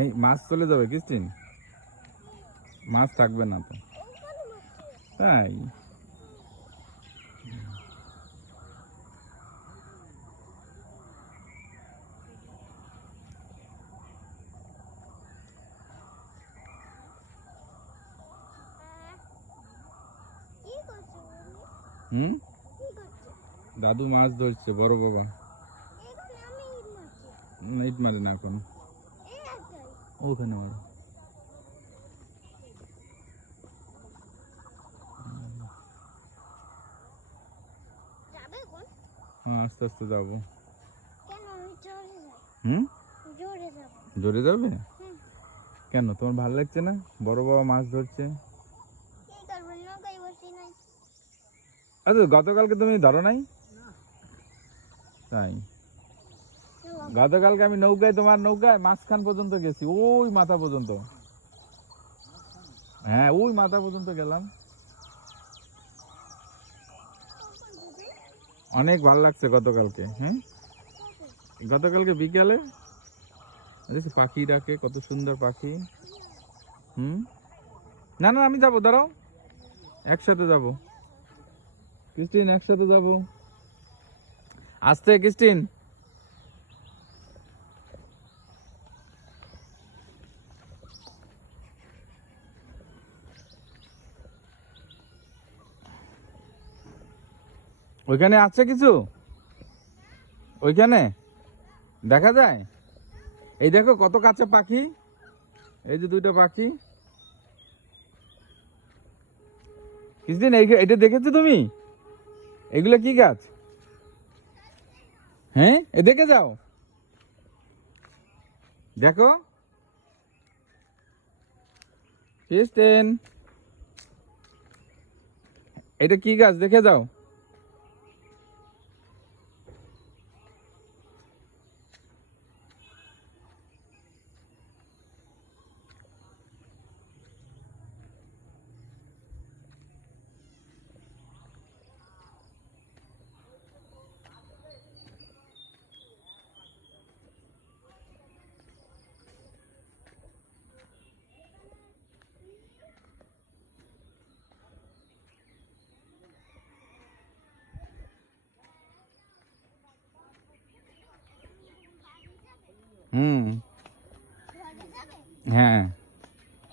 এই মাছ চলে যাবে ক্রিস্টিন, মাছ থাকবে না তো। তাই হুম, দাদু মাছ ধরছে, বড় বাবা। ইট মারে না এখন, ওখানে মারে। হ্যাঁ আস্তে আস্তে যাবো। হুম, জোরে যাবে কেন? তোমার ভালো লাগছে না? বড় বাবা মাছ ধরছে। আচ্ছা গতকালকে তুমি ধরো নাই? তাই গতকালকে আমি নৌকায়, তোমার নৌকায় মাঝখান পর্যন্ত গেছি, ওই মাথা পর্যন্ত। হ্যাঁ ওই মাথা পর্যন্ত গেলাম, অনেক ভালো লাগছে গতকালকে। হ্যাঁ গতকালকে বিকালে পাখি ডাকে, কত সুন্দর পাখি। হুম, না না আমি যাবো, দাঁড়াও, একসাথে যাবো ক্রিস্টিন, একসাথে যাবো। আসতে ক্রিস্টিন, ওইখানে আছে কিছু, ওইখানে দেখা যায়। এই দেখো কত কাছে পাখি, এই যে দুইটা পাখি। কিছুদিন এটা দেখেছো তুমি? এগুলো কি গাছ? হ্যাঁ এ দেখে যাও, দেখো ক্রিস্টিন, এটা কি গাছ দেখে যাও। হুম, হ্যাঁ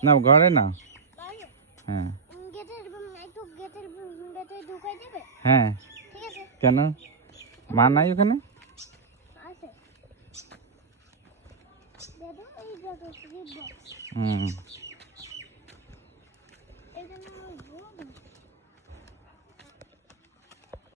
না ঘরে না, হ্যাঁ হ্যাঁ কেন মা নাই ওখানে? হুম